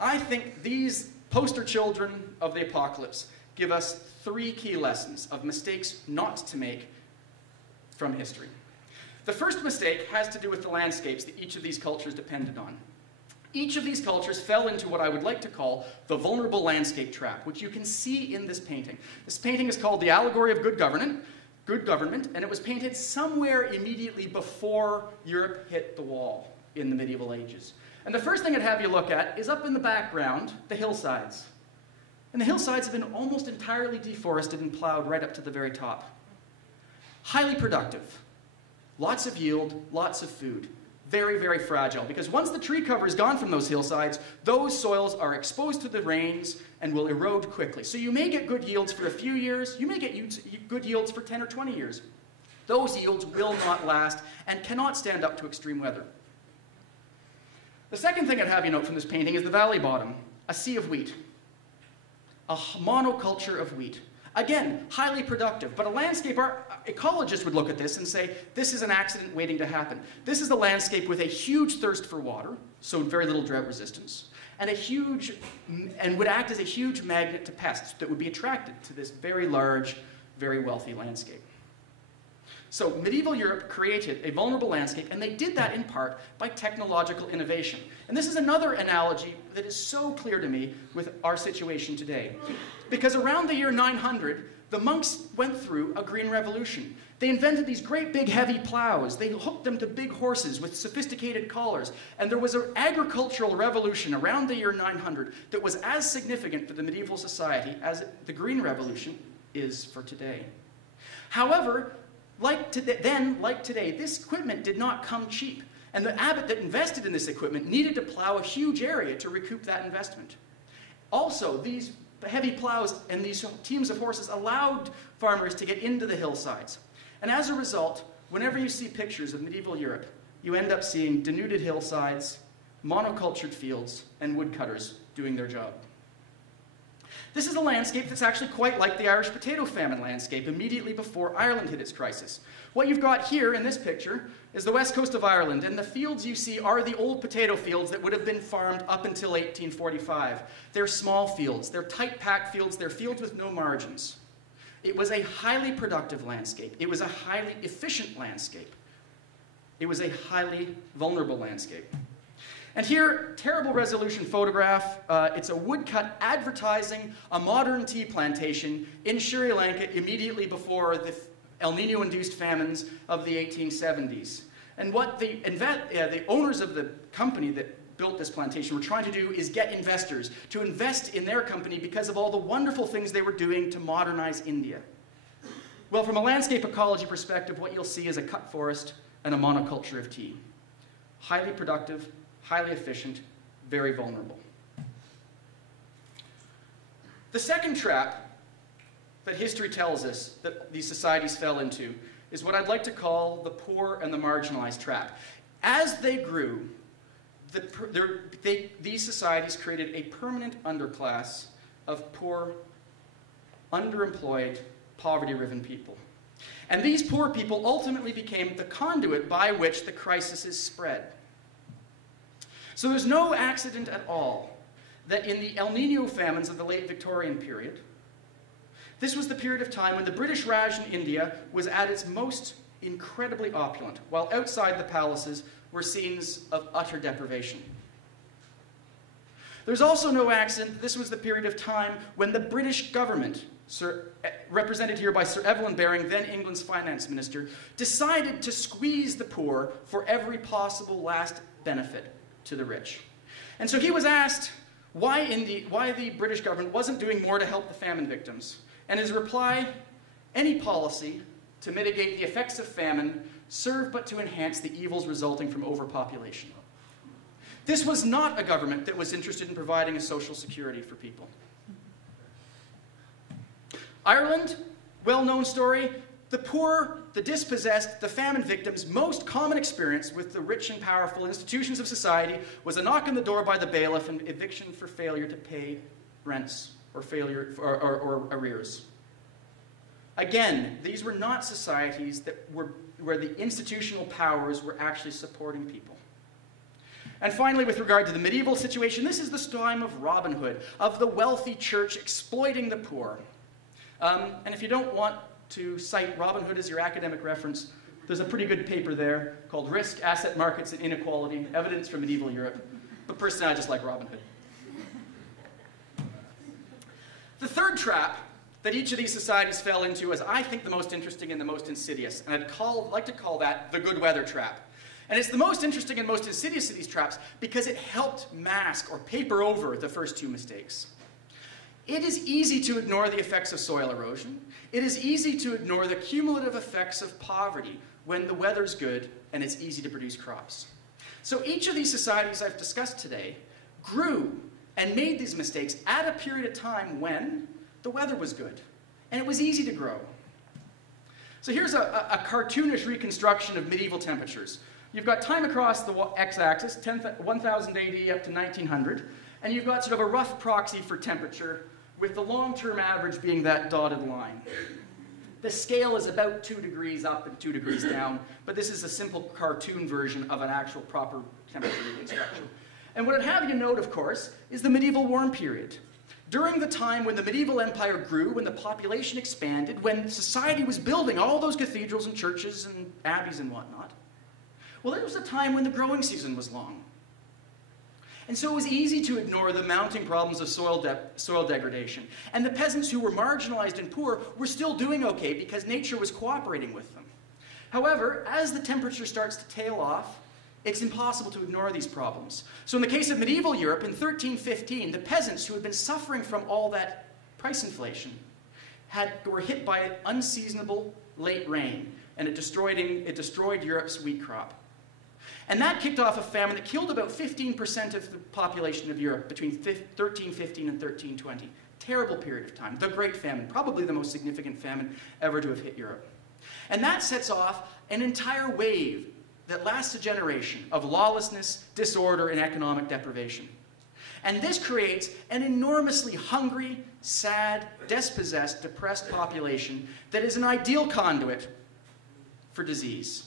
I think these poster children of the apocalypse give us 3 key lessons of mistakes not to make from history. The first mistake has to do with the landscapes that each of these cultures depended on. Each of these cultures fell into what I would like to call the vulnerable landscape trap, which you can see in this painting. This painting is called The Allegory of Good Government, and it was painted somewhere immediately before Europe hit the wall in the medieval ages. And the first thing I'd have you look at is up in the background, the hillsides. And the hillsides have been almost entirely deforested and plowed right up to the very top. Highly productive. Lots of yield, lots of food. Very, very fragile, because once the tree cover is gone from those hillsides, those soils are exposed to the rains and will erode quickly. So you may get good yields for a few years, you may get good yields for 10 or 20 years. Those yields will not last and cannot stand up to extreme weather. The second thing I'd have you note from this painting is the valley bottom, a sea of wheat. A monoculture of wheat. Again, highly productive, but a landscape ecologist would look at this and say, this is an accident waiting to happen. This is a landscape with a huge thirst for water, so very little drought resistance, and would act as a huge magnet to pests that would be attracted to this very large, very wealthy landscape. So medieval Europe created a vulnerable landscape, and they did that in part by technological innovation. And this is another analogy that is so clear to me with our situation today. Because around the year 900, the monks went through a green revolution. They invented these great big heavy plows. They hooked them to big horses with sophisticated collars. And there was an agricultural revolution around the year 900 that was as significant for the medieval society as the green revolution is for today. However, like today, this equipment did not come cheap. And the abbot that invested in this equipment needed to plow a huge area to recoup that investment. Also, these heavy plows and these teams of horses allowed farmers to get into the hillsides. And as a result, whenever you see pictures of medieval Europe, you end up seeing denuded hillsides, monocultured fields, and woodcutters doing their job. This is a landscape that's actually quite like the Irish potato famine landscape immediately before Ireland hit its crisis. What you've got here in this picture is the west coast of Ireland, and the fields you see are the old potato fields that would have been farmed up until 1845. They're small fields, they're tight-packed fields, they're fields with no margins. It was a highly productive landscape. It was a highly efficient landscape. It was a highly vulnerable landscape. And here, terrible resolution photograph. It's a woodcut advertising a modern tea plantation in Sri Lanka immediately before the El Nino-induced famines of the 1870s. And what the owners of the company that built this plantation were trying to do is get investors to invest in their company because of all the wonderful things they were doing to modernize India. Well, from a landscape ecology perspective, what you'll see is a cut forest and a monoculture of tea. Highly productive, highly efficient, very vulnerable. The second trap that history tells us that these societies fell into is what I'd like to call the poor and the marginalized trap. As they grew, these societies created a permanent underclass of poor, underemployed, poverty-riven people. And these poor people ultimately became the conduit by which the crises spread. So there's no accident at all that in the El Nino famines of the late Victorian period, this was the period of time when the British Raj in India was at its most incredibly opulent, while outside the palaces were scenes of utter deprivation. There's also no accident that this was the period of time when the British government, represented here by Sir Evelyn Baring, then England's finance minister, decided to squeeze the poor for every possible last benefit to the rich. And so he was asked why the British government wasn't doing more to help the famine victims. And his reply, any policy to mitigate the effects of famine served but to enhance the evils resulting from overpopulation. This was not a government that was interested in providing a social security for people. Ireland, well-known story. The poor, the dispossessed, the famine victims' most common experience with the rich and powerful institutions of society was a knock on the door by the bailiff and eviction for failure to pay rents or arrears. Again, these were not societies where the institutional powers were actually supporting people. And finally, with regard to the medieval situation, this is the time of Robin Hood, of the wealthy church exploiting the poor. And if you don't want to cite Robin Hood as your academic reference, there's a pretty good paper there called Risk, Asset Markets, and Inequality, Evidence from Medieval Europe. But personally, I just like Robin Hood. The third trap that each of these societies fell into is, I think, the most interesting and the most insidious. And I'd like to call that the good weather trap. And it's the most interesting and most insidious of these traps because it helped mask or paper over the first two mistakes. It is easy to ignore the effects of soil erosion. It is easy to ignore the cumulative effects of poverty when the weather's good and it's easy to produce crops. So each of these societies I've discussed today grew and made these mistakes at a period of time when the weather was good and it was easy to grow. So here's a cartoonish reconstruction of medieval temperatures. You've got time across the x-axis, 1000 AD up to 1900, and you've got sort of a rough proxy for temperature, with the long-term average being that dotted line. The scale is about 2 degrees up and 2 degrees down, but this is a simple cartoon version of an actual proper temperature reconstruction. And what I'd have you note, of course, is the medieval warm period. During the time when the medieval empire grew, when the population expanded, when society was building all those cathedrals and churches and abbeys and whatnot, well, there was a time when the growing season was long. And so it was easy to ignore the mounting problems of soil degradation. And the peasants who were marginalized and poor were still doing okay because nature was cooperating with them. However, as the temperature starts to tail off, it's impossible to ignore these problems. So in the case of medieval Europe in 1315, the peasants who had been suffering from all that price inflation were hit by unseasonable late rain, and it destroyed Europe's wheat crop. And that kicked off a famine that killed about 15% of the population of Europe between 1315 and 1320. Terrible period of time. The Great Famine, probably the most significant famine ever to have hit Europe. And that sets off an entire wave that lasts a generation of lawlessness, disorder, and economic deprivation. And this creates an enormously hungry, sad, dispossessed, depressed population that is an ideal conduit for disease.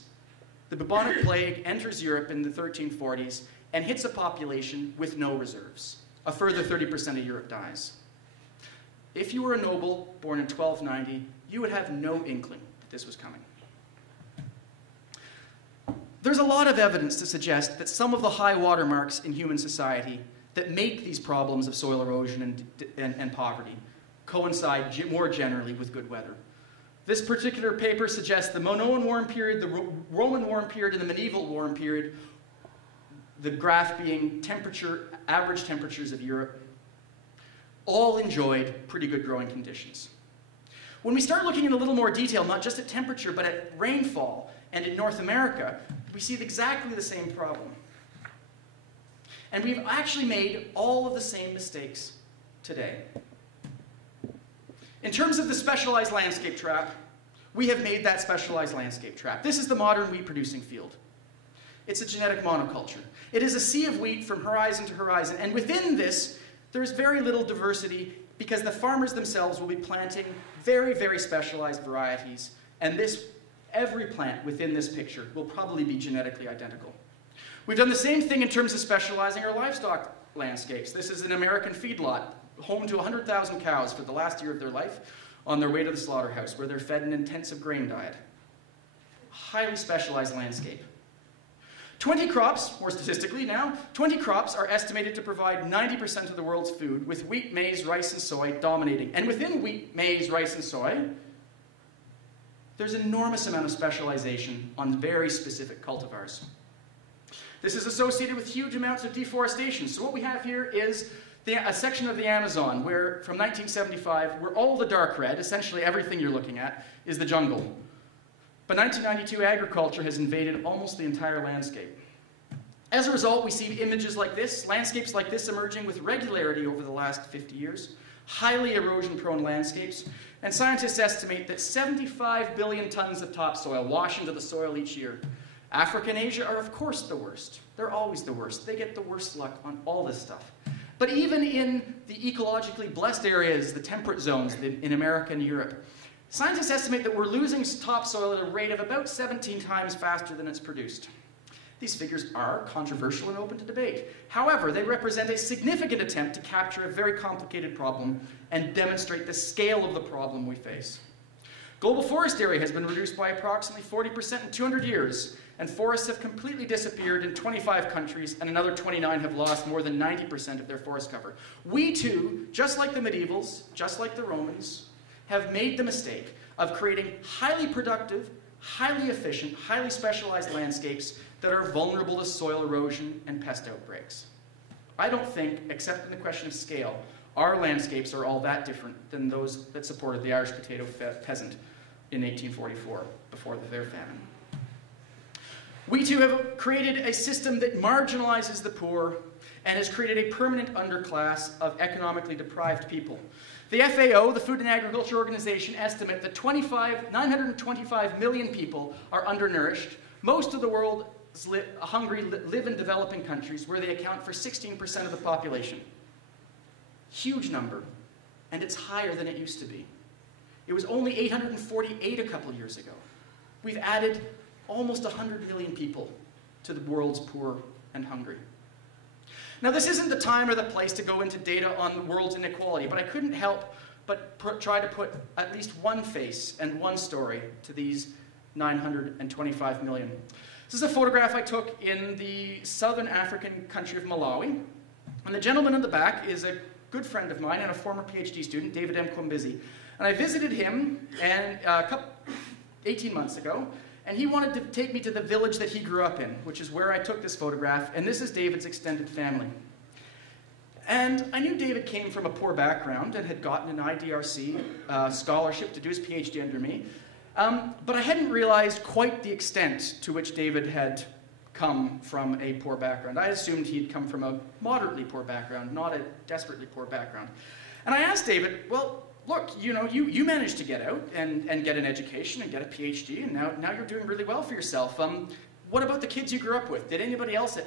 The bubonic plague enters Europe in the 1340s and hits a population with no reserves. A further 30% of Europe dies. If you were a noble born in 1290, you would have no inkling that this was coming. There's a lot of evidence to suggest that some of the high watermarks in human society that make these problems of soil erosion and poverty coincide more generally with good weather. This particular paper suggests the Minoan warm period, the Roman warm period, and the medieval warm period, the graph being average temperatures of Europe, all enjoyed pretty good growing conditions. When we start looking in a little more detail, not just at temperature, but at rainfall, and in North America, we see exactly the same problem. And we've actually made all of the same mistakes today. In terms of the specialized landscape trap, we have made that specialized landscape trap. This is the modern wheat producing field. It's a genetic monoculture. It is a sea of wheat from horizon to horizon, and within this, there's very little diversity because the farmers themselves will be planting very, very specialized varieties, and every plant within this picture will probably be genetically identical. We've done the same thing in terms of specializing our livestock landscapes. This is an American feedlot, home to 100,000 cows for the last year of their life on their way to the slaughterhouse, where they're fed an intensive grain diet. Highly specialized landscape. 20 crops, more statistically now, 20 crops are estimated to provide 90% of the world's food, with wheat, maize, rice, and soy dominating. And within wheat, maize, rice, and soy, there's an enormous amount of specialization on very specific cultivars. This is associated with huge amounts of deforestation. So what we have here is a section of the Amazon where, from 1975, where all the dark red, essentially everything you're looking at, is the jungle. But 1992, agriculture has invaded almost the entire landscape. As a result, we see images like this, landscapes like this emerging with regularity over the last 50 years, highly erosion-prone landscapes, and scientists estimate that 75 billion tons of topsoil wash into the soil each year. Africa and Asia are, of course, the worst. They're always the worst. They get the worst luck on all this stuff. But even in the ecologically blessed areas, the temperate zones in America and Europe, scientists estimate that we're losing topsoil at a rate of about 17 times faster than it's produced. These figures are controversial and open to debate. However, they represent a significant attempt to capture a very complicated problem and demonstrate the scale of the problem we face. Global forest area has been reduced by approximately 40% in 200 years, and forests have completely disappeared in 25 countries, and another 29 have lost more than 90% of their forest cover. We too, just like the medievals, just like the Romans, have made the mistake of creating highly productive, highly efficient, highly specialized landscapes that are vulnerable to soil erosion and pest outbreaks. I don't think, except in the question of scale, our landscapes are all that different than those that supported the Irish potato peasant in 1844, before the Fair Famine. We too have created a system that marginalizes the poor and has created a permanent underclass of economically deprived people. The FAO, the Food and Agriculture Organization, estimate that 925 million people are undernourished. Most of the world's hungry live in developing countries where they account for 16% of the population. Huge number, and it's higher than it used to be. It was only 848 a couple years ago. We've added almost 100 million people to the world's poor and hungry. Now, this isn't the time or the place to go into data on the world's inequality, but I couldn't help but try to put at least one face and one story to these 925 million. This is a photograph I took in the southern African country of Malawi. And the gentleman in the back is a good friend of mine and a former PhD student, David M. Kwambizi. And I visited him 18 months ago, and he wanted to take me to the village that he grew up in, which is where I took this photograph, and this is David's extended family. And I knew David came from a poor background and had gotten an IDRC scholarship to do his PhD under me, but I hadn't realized quite the extent to which David had come from a poor background. I assumed he'd come from a moderately poor background, not a desperately poor background. And I asked David, well, look, you managed to get out and get an education and get a PhD, and now you're doing really well for yourself. What about the kids you grew up with? Did anybody else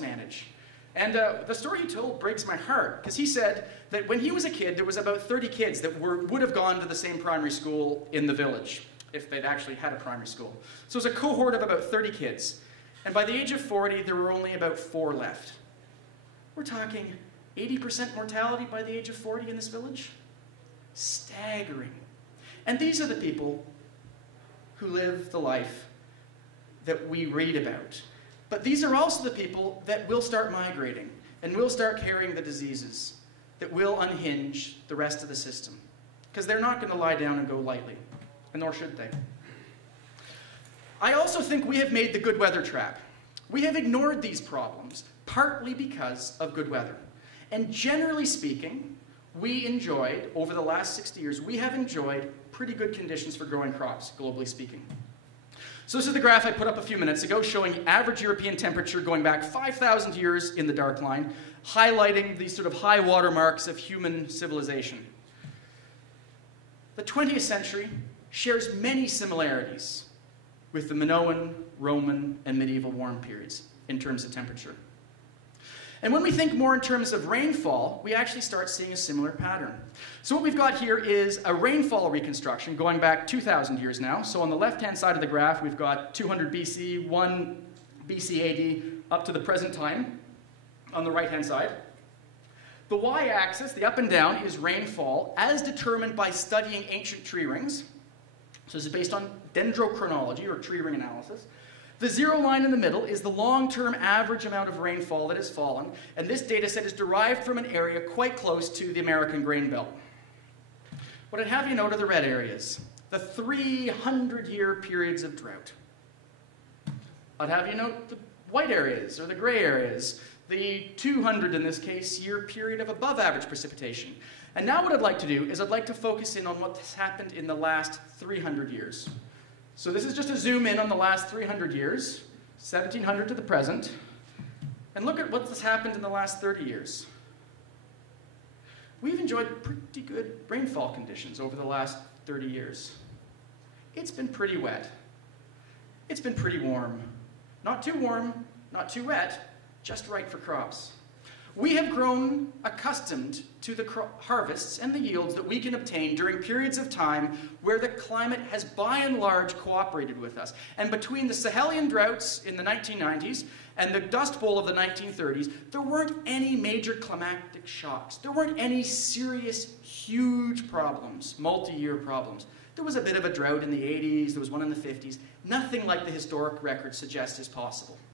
manage? And the story he told breaks my heart, because he said that when he was a kid, there was about 30 kids that would have gone to the same primary school in the village, if they'd actually had a primary school. So it was a cohort of about 30 kids. And by the age of 40, there were only about 4 left. We're talking 80% mortality by the age of 40 in this village? Staggering. And these are the people who live the life that we read about. But these are also the people that will start migrating and will start carrying the diseases that will unhinge the rest of the system. Because they're not going to lie down and go lightly, and nor should they. I also think we have made the good weather trap. We have ignored these problems, partly because of good weather. And generally speaking, we enjoyed, over the last 60 years, we have enjoyed pretty good conditions for growing crops, globally speaking. So this is the graph I put up a few minutes ago, showing average European temperature going back 5,000 years in the dark line, highlighting these sort of high water marks of human civilization. The 20th century shares many similarities with the Minoan, Roman, and medieval warm periods in terms of temperature. And when we think more in terms of rainfall, we actually start seeing a similar pattern. So what we've got here is a rainfall reconstruction going back 2,000 years now. So on the left-hand side of the graph, we've got 200 BC, 1 BC AD, up to the present time on the right-hand side. The y-axis, the up and down, is rainfall as determined by studying ancient tree rings. So this is based on dendrochronology, or tree ring analysis. The zero line in the middle is the long-term average amount of rainfall that has fallen, and this data set is derived from an area quite close to the American grain belt. What I'd have you note are the red areas, the 300-year periods of drought. I'd have you note the white areas, or the gray areas, the 200, in this case, year period of above average precipitation. And now what I'd like to do is I'd like to focus in on what's happened in the last 300 years. So this is just a zoom in on the last 300 years, 1700 to the present, and look at what's happened in the last 30 years. We've enjoyed pretty good rainfall conditions over the last 30 years. It's been pretty wet. It's been pretty warm. Not too warm, not too wet, just right for crops. We have grown accustomed to the harvests and the yields that we can obtain during periods of time where the climate has by and large cooperated with us. And between the Sahelian droughts in the 1990s and the Dust Bowl of the 1930s, there weren't any major climactic shocks. There weren't any serious, huge problems, multi-year problems. There was a bit of a drought in the 80s, there was one in the 50s. Nothing like the historic record suggests is possible.